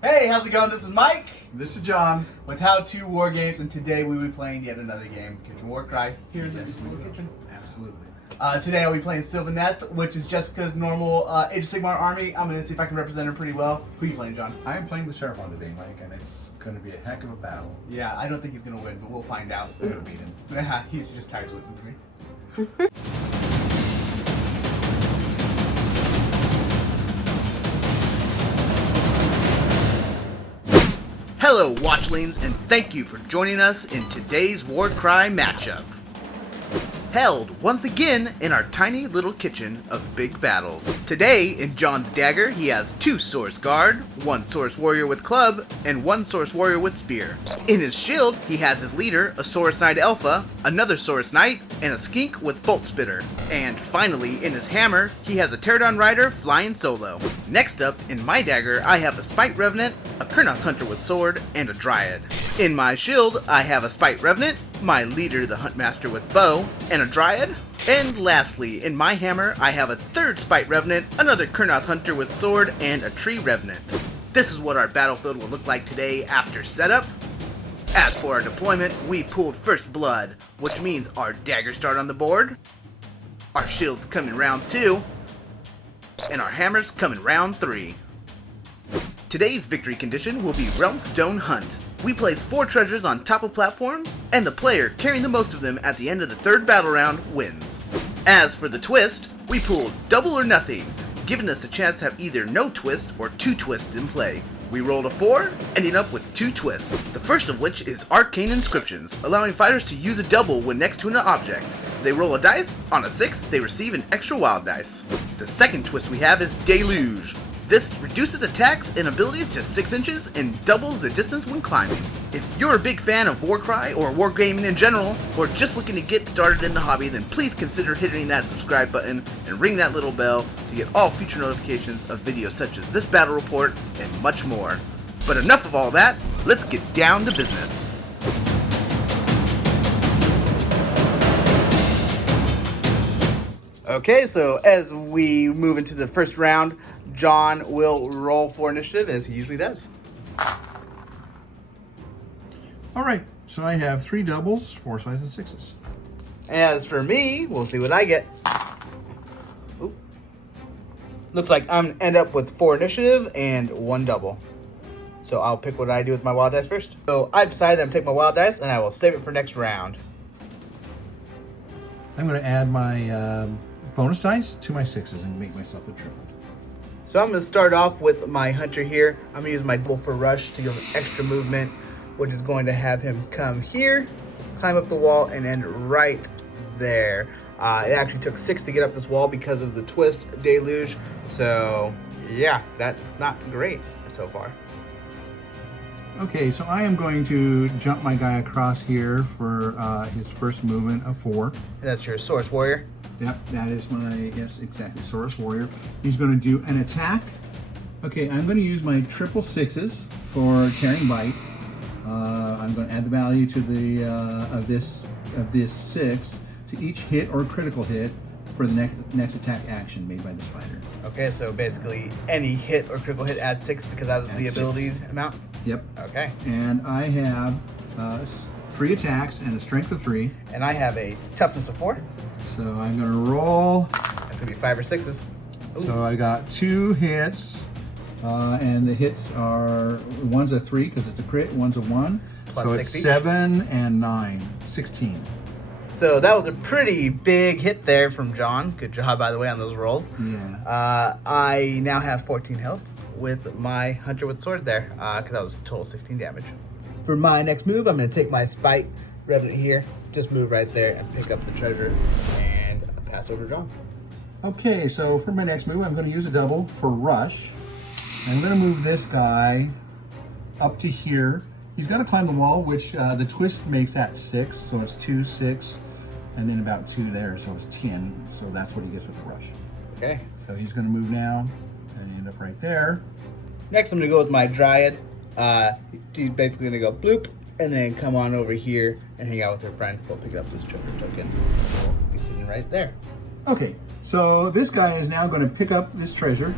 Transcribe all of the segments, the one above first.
Hey, how's it going? This is Mike. This is John. With How To War Games, and today we will be playing yet another game, Kitchen Warcry, here in the kitchen. Absolutely. Today I'll be playing Sylvaneth, which is Jessica's normal Age of Sigmar army. I'm going to see if I can represent her pretty well. Who are you playing, John? I am playing the Seraphon today, Mike, and it's going to be a heck of a battle. Yeah, I don't think he's going to win, but we'll find out. I'm going to beat him. He's just tired of looking to me. Hello, Watchlings, and thank you for joining us in today's WARCRY matchup. Held once again in our tiny little kitchen of big battles. Today, in John's dagger, he has 2 Saurus Guard, 1 Saurus Warrior with club, and 1 Saurus Warrior with spear. In his shield, he has his leader, a Saurus Knight Alpha, another Saurus Knight, and a Skink with Boltspitter. And finally, in his hammer, he has a Pterodon Rider flying solo. Next up, in my dagger, I have a Spite-Revenant, a Kurnoth Hunter with sword, and a Dryad. In my shield, I have a Spite-Revenant, my leader the Huntmaster with bow, and a Dryad. And lastly, in my hammer, I have a 3rd Spite-Revenant, another Kurnoth Hunter with sword, and a Tree-Revenant. This is what our battlefield will look like today after setup. As for our deployment, we pulled first blood, which means our daggers start on the board, our shields come in round 2, and our hammers come in round 3. Today's victory condition will be Realmstone Hunt. We place 4 treasures on top of platforms, and the player carrying the most of them at the end of the 3rd battle round wins. As for the twist, we pulled double or nothing, giving us a chance to have either no twist or 2 twists in play. We rolled a 4, ending up with 2 twists, the first of which is Arcane Inscriptions, allowing fighters to use a double when next to an object. They roll a dice, on a 6 they receive an extra wild dice. The second twist we have is Deluge. This reduces attacks and abilities to 6 inches and doubles the distance when climbing. If you're a big fan of Warcry or wargaming in general, or just looking to get started in the hobby, then please consider hitting that subscribe button and ring that little bell to get all future notifications of videos such as this battle report and much more. But enough of all that, let's get down to business. Okay, so as we move into the first round, John will roll for initiative as he usually does. All right, so I have 3 doubles, 4 5s, and 6s. As for me, we'll see what I get. Oop. Looks like I'm gonna end up with 4 initiative and 1 double. So I'll pick what I do with my wild dice first. So I've decided I'm gonna take my wild dice and I will save it for next round. I'm going to add my bonus dice to my 6s and make myself a triple. So I'm going to start off with my hunter here. I'm going to use my double for rush to give him extra movement, which is going to have him come here, climb up the wall, and end right there. It actually took 6 to get up this wall because of the twist deluge. So yeah, that's not great so far. Okay, so I am going to jump my guy across here for his first movement of 4. And that's your Saurus Warrior. Yep, that is my, yes, exactly, Saurus Warrior. He's going to do an attack. Okay, I'm going to use my triple 6s for carrying bite. I'm going to add the value to the of this 6 to each hit or critical hit for the next attack action made by this fighter. Okay, so basically any hit or critical hit adds 6 because that was the ability amount? Yep. Okay. And I have 3 attacks and a strength of 3. And I have a toughness of 4. So I'm going to roll. That's going to be 5 or 6s. Ooh. So I got 2 hits. And the hits are, one's a 3 because it's a crit, one's a 1. Plus so 60. It's 7 and 9, 16. So that was a pretty big hit there from John. Good job, by the way, on those rolls. Yeah. I now have 14 health with my Hunter with Sword there, because that was total 16 damage. For my next move, I'm going to take my Spite-Revenant here, just move right there and pick up the treasure and pass over to John. Okay, so for my next move, I'm going to use a double for rush. I'm going to move this guy up to here. He's got to climb the wall, which the twist makes at 6, so it's 2, 6, and then about 2 there, so it's 10. So that's what he gets with the rush. Okay. So he's going to move now and end up right there. Next, I'm going to go with my Dryad. She's basically going to go bloop, and then come on over here and hang out with her friend. We'll pick up this treasure token. We'll be sitting right there. Okay, so this guy is now going to pick up this treasure,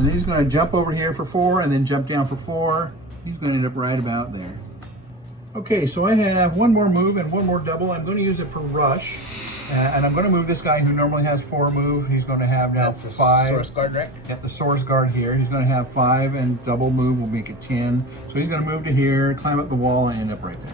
And then he's going to jump over here for 4 and then jump down for 4. He's going to end up right about there. Okay, so I have one more move and one more double. I'm going to use it for rush. And I'm going to move this guy who normally has 4 move. He's going to have now 5. Saurus Guard, right? Yep, the Saurus Guard here. He's going to have 5 and double move will make it 10. So he's going to move to here, climb up the wall, and end up right there.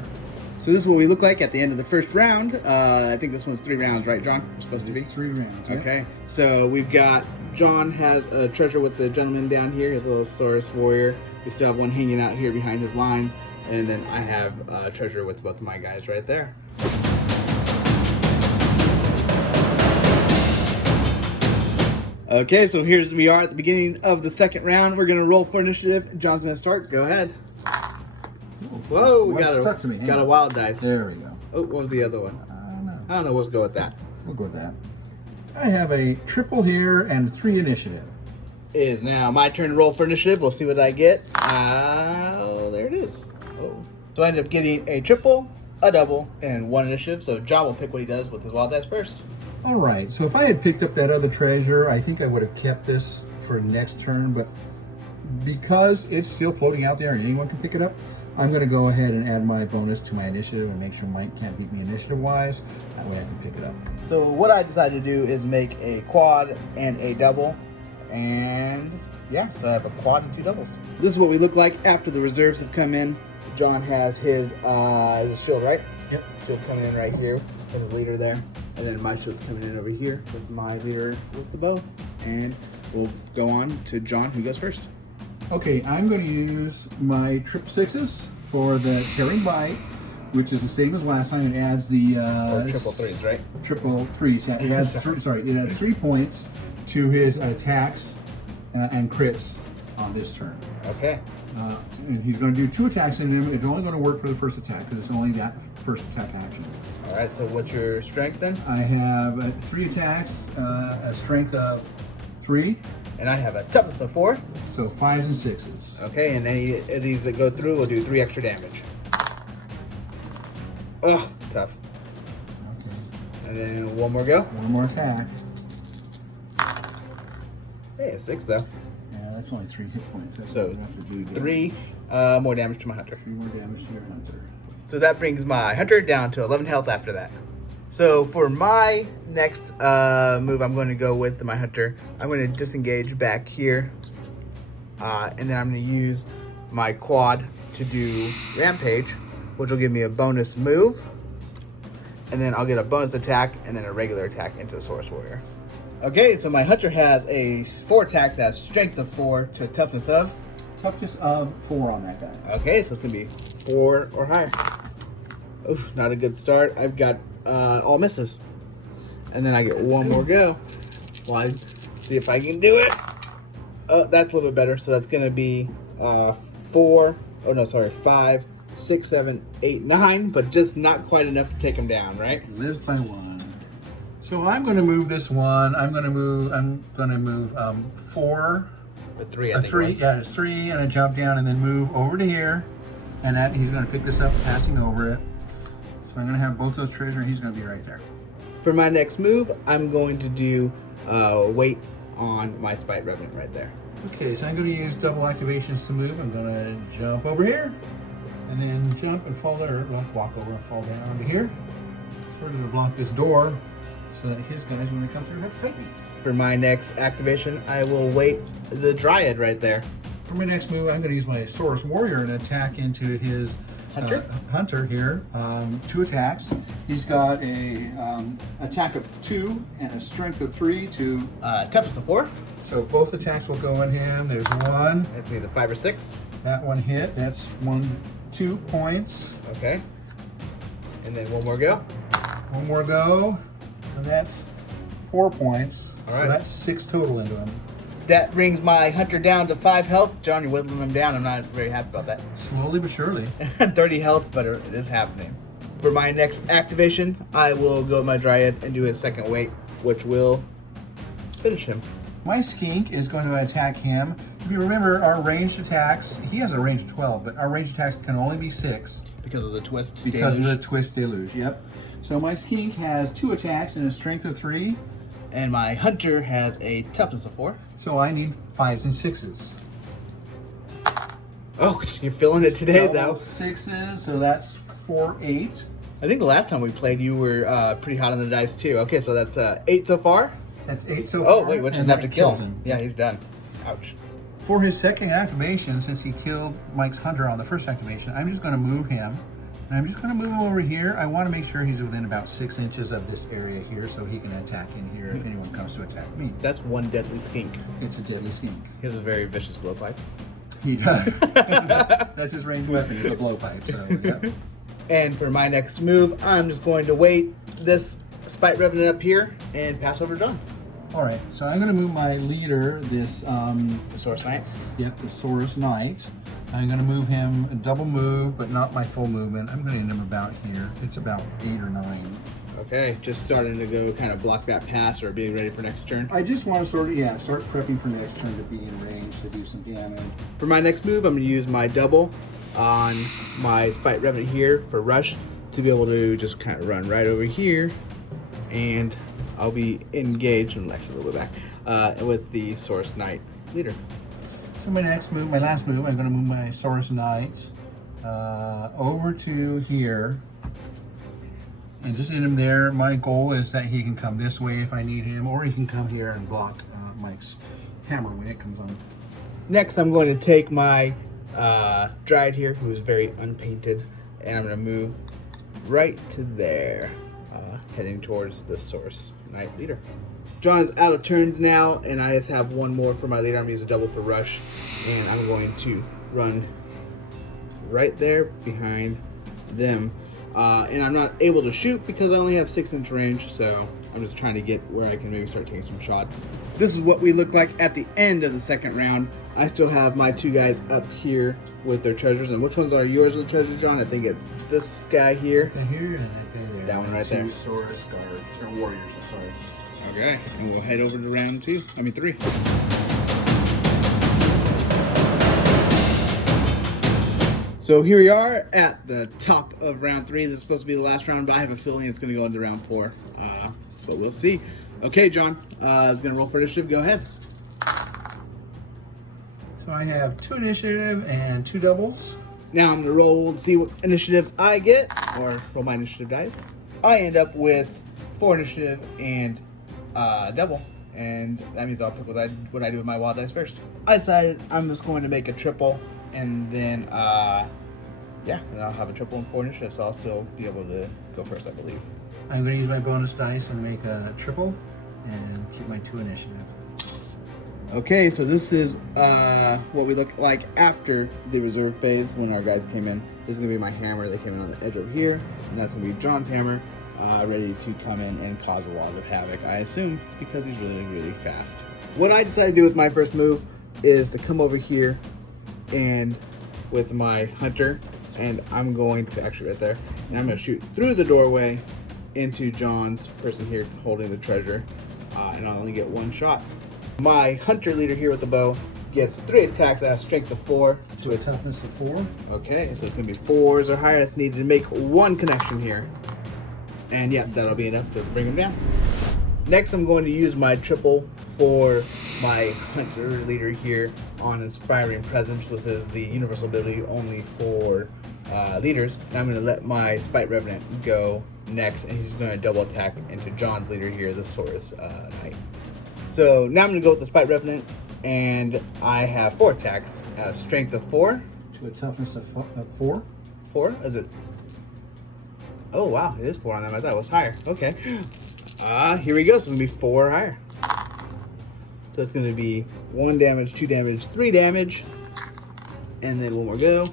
So this is what we look like at the end of the first round. I think this one's 3 rounds, right, John? It's supposed to be? It's 3 rounds. Yep. Okay, so we've got, John has a treasure with the gentleman down here, his little Saurus warrior. We still have one hanging out here behind his lines. And then I have a treasure with both of my guys right there. Okay, so we are at the beginning of the second round. We're gonna roll for initiative. John's gonna start. Go ahead. Whoa, we got a wild dice. There we go. Oh, what was the other one? I don't know. Let's go with that. We'll go with that. I have a triple here and 3 initiative. It is now my turn to roll for initiative. We'll see what I get. Oh, there it is. Oh. So I ended up getting a triple, a double, and 1 initiative. So John will pick what he does with his wild dice first. All right, so if I had picked up that other treasure, I think I would have kept this for next turn, but because it's still floating out there and anyone can pick it up, I'm going to go ahead and add my bonus to my initiative and make sure Mike can't beat me initiative-wise. That way I can pick it up. So what I decided to do is make a quad and a double, and yeah, so I have a quad and 2 doubles. This is what we look like after the reserves have come in. John has his shield, right? Yep. Shield coming in right here with his leader there. And then my shield's coming in over here with my leader with the bow. And we'll go on to John, who goes first. Okay, I'm going to use my triple 6s for the Tearing Bite, which is the same as last time. It adds the triple 3s, right? Triple 3s. Yeah, it adds it adds 3 points to his attacks and crits on this turn. Okay. And he's going to do 2 attacks in him. It's only going to work for the first attack because it's only that first attack action. All right. So what's your strength then? I have 3 attacks, a strength of 3. And I have a toughness of 4. So 5s and 6s. Okay, and any of these that go through will do 3 extra damage. Ugh, tough. Okay. And then 1 more go. 1 more attack. Hey, a 6 though. Yeah, that's only 3 hit points. That's So what we have to do again. 3 more damage to my hunter. 3 more damage to your hunter. So that brings my hunter down to 11 health after that. So for my next move, I'm going to go with my hunter. I'm going to disengage back here. And then I'm going to use my quad to do Rampage, which will give me a bonus move. And then I'll get a bonus attack and then a regular attack into the Saurus Warrior. Okay, so my hunter has a 4 attacks, that's strength of 4 to a toughness of? Toughness of 4 on that guy. Okay, so it's going to be 4 or higher. Oof, not a good start. I've got all misses. And then I get 1 more go. Well, see if I can do it. Oh, that's a little bit better. So that's going to be 5, 6, 7, 8, 9, but just not quite enough to take him down, right? Lives by 1. So I'm going to move this one. I'm going to move 4. With 3, I think. 3, yeah, it's 3, and a jump down, and then move over to here, and he's going to pick this up, passing over it. So I'm going to have both those treasure. He's going to be right there. For my next move, I'm going to do weight on my Spite-Revenant right there. Okay, so I'm going to use double activations to move. I'm going to jump over here, and then jump and fall there. Well, walk over and fall down onto here. Sort of to block this door, so that his guys, when they come through, have to fight me. For my next activation, I will weight the Dryad right there. For my next move, I'm going to use my Saurus Warrior and attack into his hunter here. 2 attacks. He's got a attack of 2 and a strength of 3 to toughness of 4. So both attacks will go in him. There's 1. That means a 5 or 6. That one hit. That's 2 points. Okay. And then 1 more go. 1 more go. And that's 4 points. All right. So that's 6 total into him. That brings my hunter down to 5 health. John, you're whittling him down. I'm not very happy about that. Slowly but surely. 30 health, but it is happening. For my next activation, I will go with my Dryad and do his second weight, which will finish him. My Skink is going to attack him. If you remember, our ranged attacks, he has a range of 12, but our ranged attacks can only be 6. Because of the twist Because of the twist deluge, yep. So my Skink has 2 attacks and a strength of 3. And my hunter has a toughness of 4. So I need 5s and 6s. Oh, you're feeling it today, Double though. 6s, so that's 4, 8. I think the last time we played, you were pretty hot on the dice, too. Okay, so that's 8 so far. That's 8 so far. Oh, wait, which doesn't have to kill kills him. Yeah, he's done. Ouch. For his second activation, since he killed Mike's hunter on the first activation, I'm just going to move him. And I'm just going to move him over here. I want to make sure he's within about 6 inches of this area here so he can attack in here if anyone comes to attack me. That's one deadly skink. It's a deadly skink. He has a very vicious blowpipe. He does. That's his ranged weapon. It's a blowpipe. So, yeah. And for my next move, I'm just going to wait this Spite-Revenant up here and pass over John. All right. So I'm going to move my leader, this... The Saurus Knight? Yep, the Saurus Knight. I'm going to move him a double move, but not my full movement. I'm going to end him about here. It's about 8 or 9. Okay, just starting to go kind of block that pass or being ready for next turn. I just want to start prepping for next turn to be in range to do some damage. For my next move, I'm going to use my double on my Spite-Revenant here for rush to be able to just kind of run right over here, and I'll be engaged, and actually a little bit back, with the Saurus Knight leader. So my next move, my last move, I'm going to move my Saurus Knight over to here and just end him there. My goal is that he can come this way if I need him, or he can come here and block Mike's hammer when it comes on. Next, I'm going to take my Dryad here, who is very unpainted, and I'm going to move right to there, heading towards the Saurus Knight leader. John is out of turns now, and I just have one more for my leader. I'm going to use a double for rush, and I'm going to run right there behind them. And I'm not able to shoot because I only have 6-inch range, so I'm just trying to get where I can maybe start taking some shots. This is what we look like at the end of the second round. I still have my 2 guys up here with their treasures. And which ones are yours with the treasures, John? I think it's this guy here. That guy here and that guy there. That one right there. 2 Saurus Guards, or warriors, I'm sorry. Okay, and we'll head over to round 3. So here we are at the top of round 3. This is supposed to be the last round, but I have a feeling it's going to go into round 4. But we'll see. Okay, John, is going to roll for initiative. Go ahead. So I have 2 initiative and 2 doubles. Now I'm going to roll to see what initiative I get, or roll my initiative dice. I end up with 4 initiative and double, and that means I'll pick what I do with my wild dice first. I decided I'm just going to make a triple, and then then I'll have a triple and 4 initiative, so I'll still be able to go first, I believe. I'm going to use my bonus dice and make a triple and keep my 2 initiative. Okay, so this is what we look like after the reserve phase when our guys came in. This is going to be my hammer. They came in on the edge over here, and that's going to be John's hammer, ready to come in and cause a lot of havoc, I assume, because he's really, really fast. What I decided to do with my first move is to come over here and with my hunter, and I'm going to, actually right there, and I'm going to shoot through the doorway into John's person here holding the treasure, and I'll only get 1 shot. My hunter leader here with the bow gets 3 attacks at a strength of 4 to a toughness of 4. Okay, so it's going to be 4s or higher. It's needed to make 1 connection here. And yeah, that'll be enough to bring him down. Next, I'm going to use my triple for my hunter leader here on Inspiring Presence, which is the universal ability only for leaders. And I'm going to let my Spite-Revenant go next, and he's going to double attack into John's leader here, the Saurus Knight. So now I'm going to go with the Spite-Revenant, and I have 4 attacks at a strength of 4. To a toughness of 4. 4? Is it? Oh wow, it is 4 on them. I thought it was higher. Okay. Here we go. So it's going to be 4 or higher. So it's going to be 1 damage, 2 damage, 3 damage. And then 1 more go.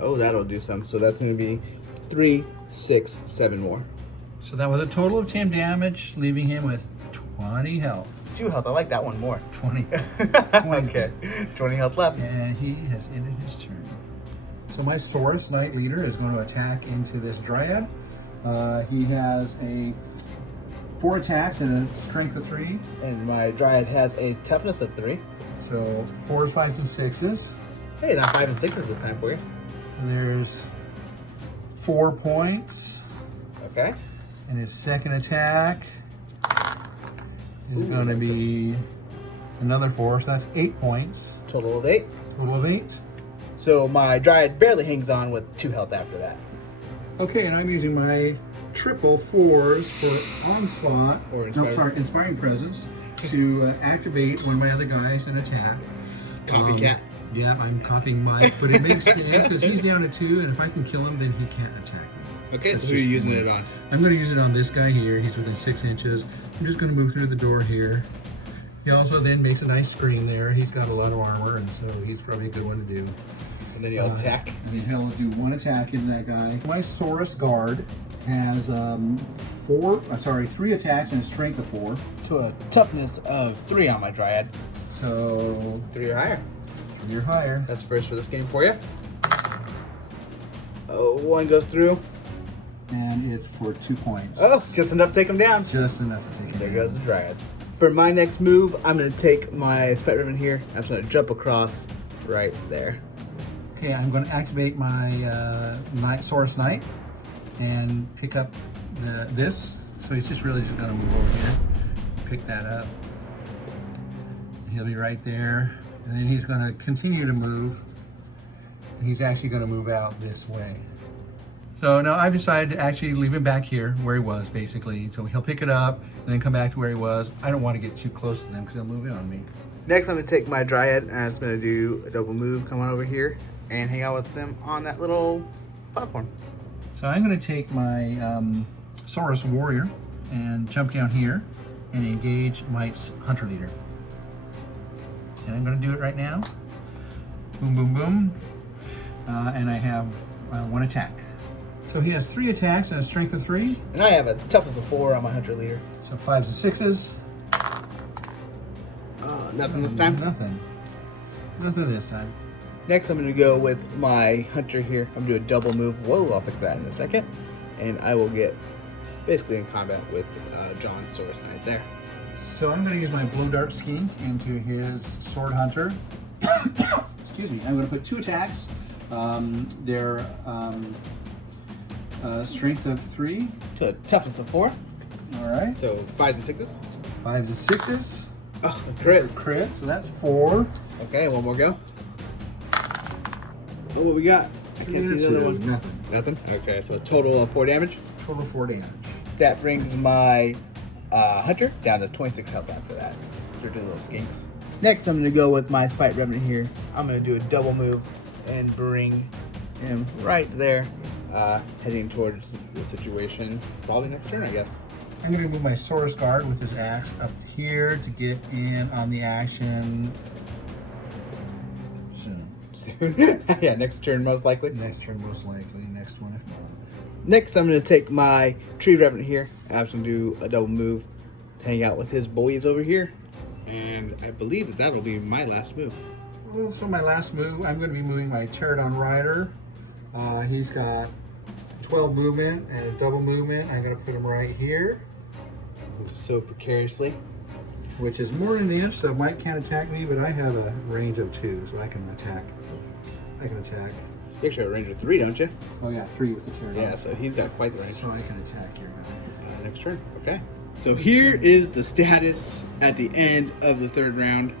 Oh, that'll do some. So that's going to be 3, 6, 7 more. So that was a total of 10 damage, leaving him with 20 health. 2 health. I like that one more. 20. Okay. 20 health left. And he has ended his turn. So my Saurus Knight leader is going to attack into this Dryad. He has a 4 attacks and a strength of 3. And my Dryad has a toughness of 3. So 4s, 5s, and 6s. Hey, not 5 and 6s this time for you. And there's 4 points. Okay. And his second attack is going to be another 4, so that's 8 points. Total of 8. Total of 8. So my Dryad barely hangs on with 2 health after that. Okay, and I'm using my triple 4s for Onslaught, Or Inspiring Presence, to activate one of my other guys and attack. Copycat. Yeah, I'm copying Mike, but it makes sense because he's down to 2, and if I can kill him, then he can't attack me. Okay, That's so who are you just using one. it on? I'm going to use it on this guy here. He's within 6 inches. I'm just going to move through the door here. He also then makes a nice screen there. He's got a lot of armor, and so he's probably a good one to do. And then you'll attack. And then he'll do 1 attack into that guy. My Saurus Guard has 3 attacks and a strength of 4. To a toughness of 3 on my Dryad. So 3 or higher. 3 or higher. That's first for this game for you. Oh, 1 goes through. And it's for 2 points. Oh, just enough to take him down. Just enough to take him There down. goes the Dryad. For my next move, I'm going to take my Spite-Revenant here. I'm just going to jump across right there. Okay, I'm going to activate my Saurus Knight and pick up this. So he's just really just going to move over here, pick that up. He'll be right there. And then he's going to continue to move. And he's actually going to move out this way. So now I've decided to actually leave him back here where he was, basically. So he'll pick it up and then come back to where he was. I don't want to get too close to them because they'll move in on me. Next, I'm going to take my Dryad and I'm just going to do a double move, come on over here, and hang out with them on that little platform. So I'm going to take my Saurus Warrior and jump down here and engage Mike's Hunter Leader. And I'm going to do it right now. Boom, boom, boom. And I have 1 attack. So he has 3 attacks and a strength of 3. And I have a toughness of 4 on my Hunter Leader. So 5s and 6s. Nothing this time? Nothing. Nothing this time. Next, I'm going to go with my Hunter here. I'm going to do a double move. Whoa, I'll fix that in a second. And I will get basically in combat with John's Saurus Knight there. So I'm going to use my Blow Dart Skink into his Sword Hunter. Excuse me. I'm going to put 2 attacks. They're strength of 3. To a toughness of 4. All right. So 5s and 6s. 5s and 6s. Oh, a crit. Crit. So that's 4. Okay, 1 more go. Oh, what we got? I can't see the other one. Nothing. Nothing? Okay, so a total of 4 damage. Total 4 damage. That brings my Hunter down to 26 health after that. They're doing little skinks. Next, I'm going to go with my Spite-Revenant here. I'm going to do a double move and bring him right there, heading towards the situation. Probably next turn, I guess. I'm going to move my Saurus Guard with his axe up here to get in on the action soon. Yeah, next turn most likely. Next turn, most likely. Next one, if not. Next, I'm going to take my Tree-Revenant here. I'm just going to do a double move, hang out with his boys over here. And I believe that will be my last move. Well, so my last move, I'm going to be moving my Pterodon Rider. He's got 12 movement and a double movement. I'm going to put him right here, So precariously. which is more than an inch, so Mike can't attack me, but I have a range of 2, so I can attack. You actually have a range of 3, don't you? Oh yeah, 3 with the Pterodon. Yeah, so he's got quite the range. So I can attack your guy. Next turn. Okay. So here is the status at the end of the 3rd round.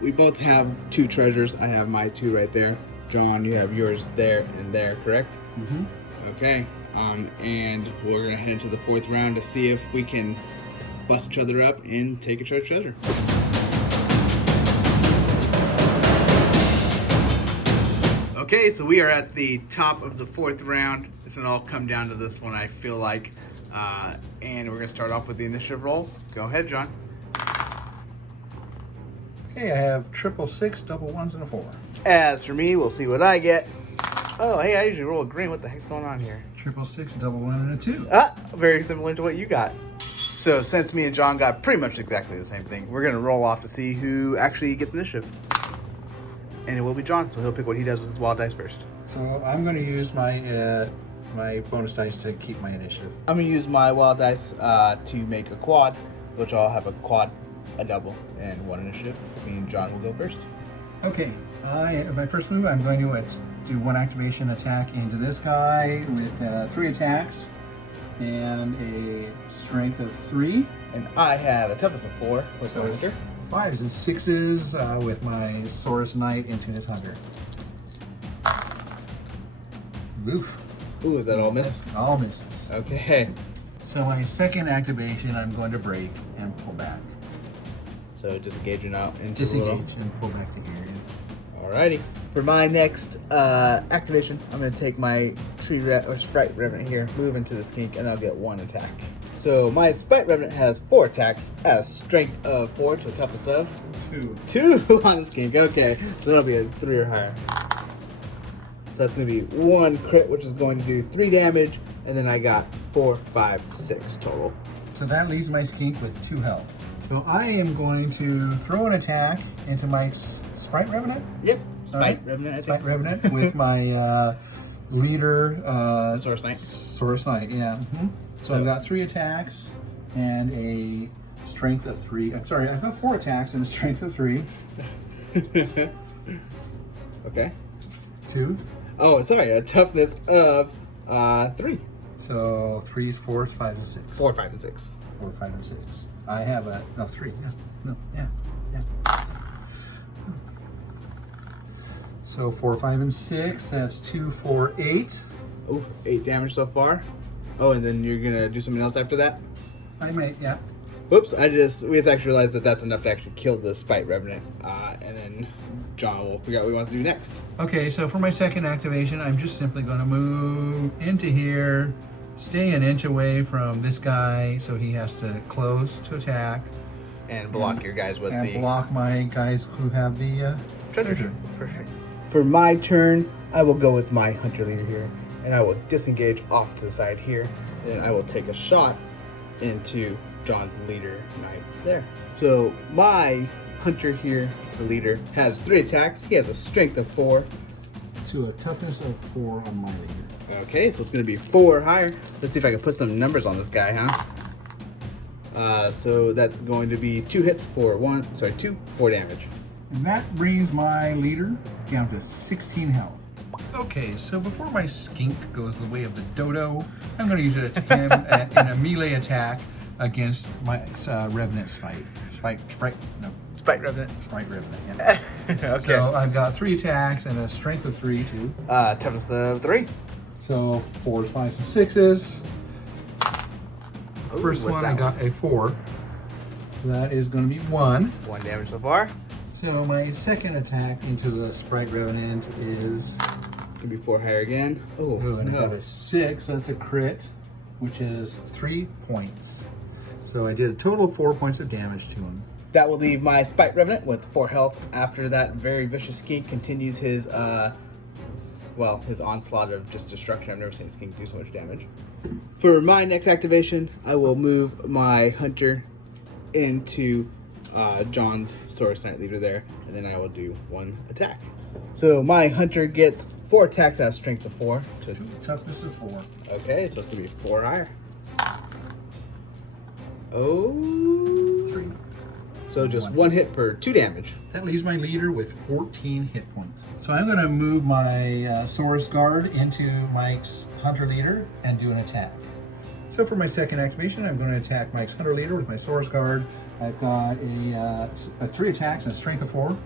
We both have 2 treasures. I have my 2 right there. John, you have yours there and there, correct? Mm-hmm. Okay. And we're gonna head into the 4th round to see if we can bust each other up and take each other's treasure. Okay, so we are at the top of the 4th round. It's gonna all come down to this one, I feel like. And we're gonna start off with the initiative roll. Go ahead, John. Okay, I have 666, double 1s, and a 4. As for me, we'll see what I get. Oh, hey, I usually roll a green. What the heck's going on here? 666, double 1, and a 2. Very similar to what you got. So since me and John got pretty much exactly the same thing, we're gonna roll off to see who actually gets initiative. And it will be John, so he'll pick what he does with his wild dice first. So I'm going to use my my bonus dice to keep my initiative. I'm gonna use my wild dice to make a quad, which I'll have a quad, a double, and 1 initiative. Me and John will go first. Okay, my first move, I'm going to do 1 activation attack into this guy with 3 attacks. and a strength of 3. And I have a toughness of 4 with my hunter. 5s and 6s with my Saurus Knight into his hunter. Oof. Ooh, is that all miss? All misses. Okay. So my second activation, I'm going to break and pull back. So disengaging out into the little... Disengage and pull back to here. Alrighty. For my next activation, I'm going to take my Spite-Revenant here, move into the Skink, and I'll get 1 attack. So my Spite-Revenant has 4 attacks, has strength of 4 to a toughness of 2 on the Skink. Okay, so that'll be a 3 or higher. So that's going to be 1 crit, which is going to do 3 damage, and then I got 4, 5, 6 total. So that leaves my Skink with 2 health. So I am going to throw an attack into my Spite-Revenant. Yep. Spite-Revenant. Spite-Revenant with my leader. Saurus Knight. Saurus Knight, yeah. Mm-hmm. So I've got 3 attacks and a strength of 3. I'm sorry, I've got 4 attacks and a strength of 3. Okay. 2. Oh, sorry, a toughness of 3. So 3s, 4s, 5s, and 6. 4, 5, and 6. 4, 5, and 6. I have a 3. Yeah. No. Yeah. So 4, 5, and 6. That's 2, 4, 8. Oh, 8 damage so far. Oh, and then you're gonna do something else after that? I may. Yeah. Whoops! We just actually realized that that's enough to actually kill the Spite-Revenant, and then John will figure out what he wants to do next. Okay, so for my second activation, I'm just simply going to move into here, stay an inch away from this guy, so he has to close to attack. And block your guys with and the... block my guys who have the treasure. Perfect. For my turn, I will go with my Hunter Leader here, and I will disengage off to the side here, and then I will take a shot into John's leader knight there. So my Hunter here, the leader, has 3 attacks. He has a strength of 4. To a toughness of 4 on my leader. Okay, so it's going to be 4 higher. Let's see if I can put some numbers on this guy, huh? So that's going to be 2 hits for 2, 4 damage. And that brings my leader down to 16 health. Okay, so before my Skink goes the way of the dodo, I'm going to use it in a melee attack against my Revenant Spite-Revenant, yeah. Okay. So I've got 3 attacks and a strength of 3 too. Toughness of 3. So 4s, 5s, and 6s. First one I got a 4. So that is going to be 1. 1 damage so far. So my second attack into the Spite-Revenant is... Could be 4 higher again. Oh, and I got no. a 6. So that's a crit, which is 3 points. So I did a total of 4 points of damage to him. That will leave my Spite-Revenant with 4 health. After that very vicious Skink continues his, his onslaught of just destruction. I've never seen Skink do so much damage. For my next activation, I will move my Hunter into John's Saurus Knight leader there, and then I will do 1 attack. So my Hunter gets 4 attacks at a strength of 4. So Toughness of 4. okay, so it's going to be 4 higher. Oh... 3. So just 1 hit for 2 damage. That leaves my leader with 14 hit points. So I'm going to move my Saurus Guard into Mike's Hunter leader and do an attack. So for my second activation, I'm going to attack Mike's Hunter leader with my Saurus Guard. I've got a 3 attacks and a strength of 4.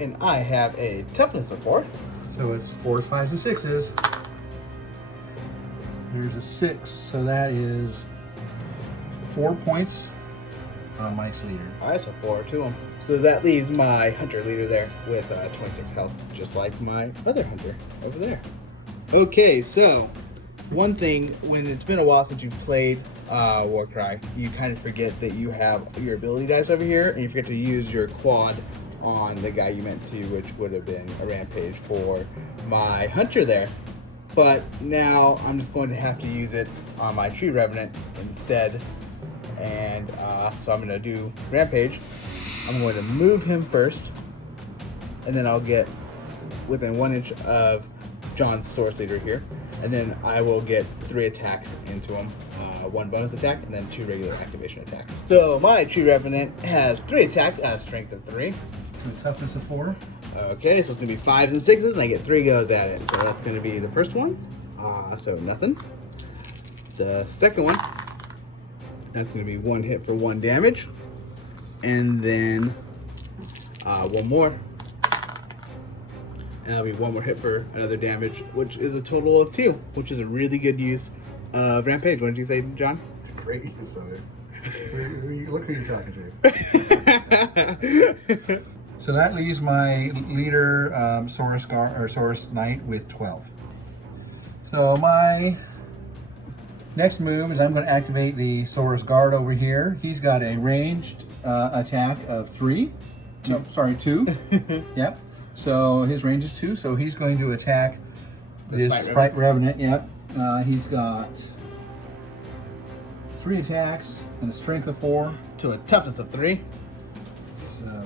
And I have a toughness of 4. So it's 4s, 5s, and 6s. There's a 6, so that is 4 points on Mike's leader. Alright, so 4 to him. So that leaves my Hunter leader there with 26 health, just like my other Hunter over there. Okay, so one thing, when it's been a while since you've played Warcry, you kind of forget that you have your ability dice over here, and you forget to use your quad on the guy you meant to, which would have been a rampage for my Hunter there. But now I'm just going to have to use it on my Tree-Revenant instead. And so I'm going to do rampage. I'm going to move him first, and then I'll get within 1 inch of John's Saurus leader here, and then I will get 3 attacks into him, 1 bonus attack, and then 2 regular activation attacks. So my Tree-Revenant has 3 attacks at a strength of 3. And toughness of 4. Okay, so it's going to be 5s and 6s, and I get 3 goes at it. So that's going to be the first one. So nothing. the second one. That's going to be 1 hit for 1 damage. And then one more. And that'll be 1 more hit for another damage, which is a total of 2, which is a really good use of Rampage. What did you say, John? It's a great use of it. Look who you're talking to. So that leaves my leader, Saurus Guard or Saurus Knight, with 12. So my next move is I'm going to activate the Saurus Guard over here. He's got a ranged attack of 3. No, sorry, 2. Yep. So his range is 2. So he's going to attack this Spite-Revenant. Yep. He's got 3 attacks and a strength of 4 to a toughness of 3. So,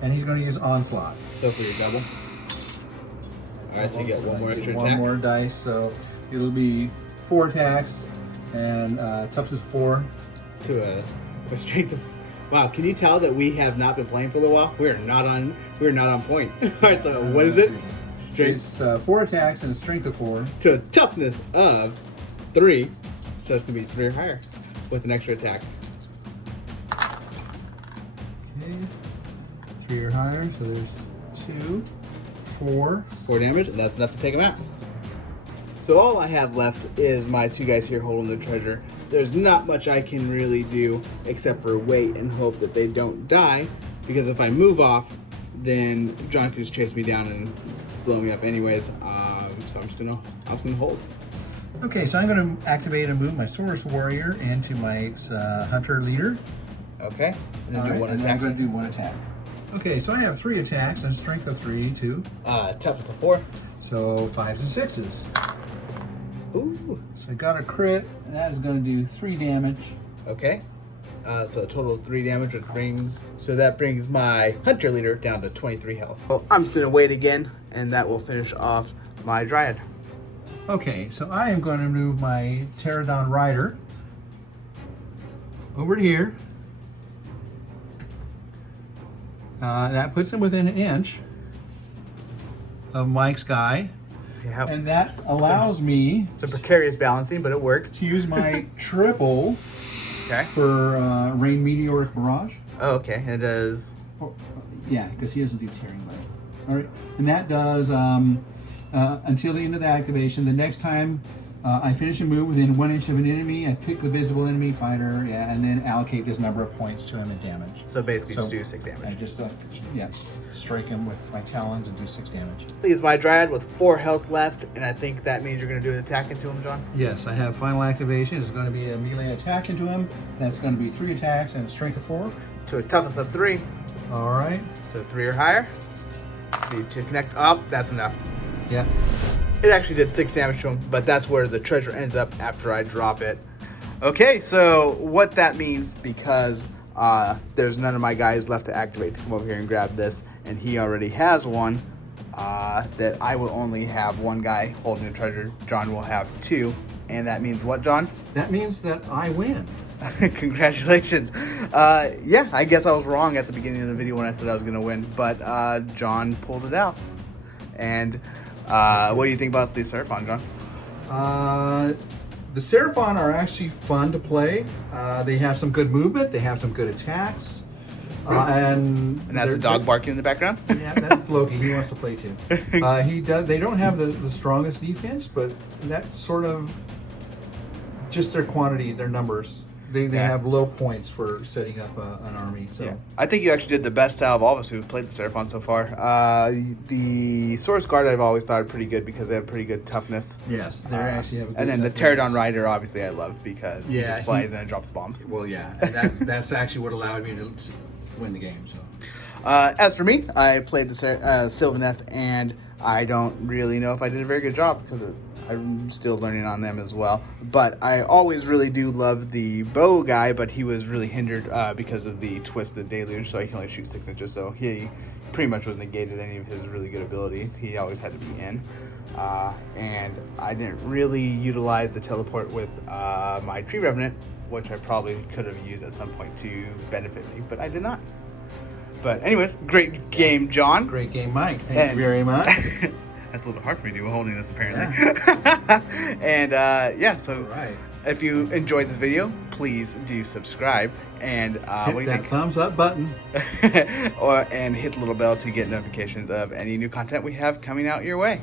and he's going to use Onslaught. So for your double. Alright, so you get 1 more extra attack. 1 more dice, so it'll be 4 attacks and toughness of 4 to a strength of. Wow, can you tell that we have not been playing for a little while? We're not on point. Alright, so what is it? Strength. It's 4 attacks and a strength of 4 to a toughness of 3. So it's gonna be 3 or higher with an extra attack. Okay, 3 or higher. So there's 2, 4 damage, and that's enough to take him out. So all I have left is my 2 guys here holding the treasure. There's not much I can really do except for wait and hope that they don't die, because if I move off, then John can just chase me down and blow me up anyways. So I'm just gonna hold. Okay, so I'm going to activate and move my Saurus Warrior into my Hunter Leader. Okay, and then All do right, 1 and attack. I'm going to do 1 attack. Okay, so I have 3 attacks and strength of 3, 2. Toughness of 4. So 5s and 6s. Ooh. So I got a crit, and that is going to do 3 damage. Okay. So a total of 3 damage, which brings my Hunter Leader down to 23 health. Well, I'm just gonna wait again, and that will finish off my Dryad. Okay, so I am going to move my Pterodon Rider over to here. That puts him within an inch of Mike's guy. Yeah. And that allows me Some precarious balancing, but it worked. to use my triple Okay. for Rain Meteoric Barrage. Oh, okay. It does. Oh, yeah, because he doesn't do Tearing Blade. All right, and that does until the end of the activation. The next time I finish a move within 1 inch of an enemy, I pick the visible enemy fighter, and then allocate this number of points to him in damage. So basically, just do 6 I damage. just strike him with my talons and do 6 damage. Leaves my Dryad with 4 health left, and I think that means you're gonna do an attack into him, John. Yes, I have final activation. It's going to be a melee attack into him. That's going to be 3 attacks and a strength of 4. To a toughness of 3. All right. So 3 or higher. Need to connect up. That's enough. Yeah. It actually did 6 damage to him, but that's where the treasure ends up after I drop it. Okay, so what that means, because there's none of my guys left to activate to come over here and grab this, and he already has one, that I will only have 1 guy holding the treasure. John will have 2, and that means what, John? That means that I win. Congratulations. Yeah, I guess I was wrong at the beginning of the video when I said I was going to win, but John pulled it out. And what do you think about the Seraphon, John? The Seraphon are actually fun to play. They have some good movement. They have some good attacks. And that's a dog barking in the background? Yeah, that's Loki. He wants to play too. He does. They don't have the strongest defense, but that's sort of just their quantity, their numbers. They have low points for setting up an army. So yeah. I think you actually did the best out of all of us who've played the Seraphon so far. The Saurus Guard I've always thought pretty good because they have pretty good toughness. yes, they actually have. A good And then the toughness. Pterodon Rider, obviously, I love because he just flies and drops bombs. Well, yeah, and that's actually what allowed me to win the game. So. As for me, I played the Sylvaneth, and I don't really know if I did a very good job because I'm still learning on them as well. But I always really do love the bow guy, but he was really hindered because of the twisted deluge, so he can only shoot 6 inches. So he pretty much was negated any of his really good abilities. He always had to be in. And I didn't really utilize the teleport with my Tree-Revenant, which I probably could have used at some point to benefit me, but I did not. But anyways, great game, John. Great game, Mike. Thank you very much. That's a little bit hard for me to do holding this apparently. And so Right. if you enjoyed this video, please do subscribe and what do Hit you that think? thumbs up button. And hit the little bell to get notifications of any new content we have coming out your way.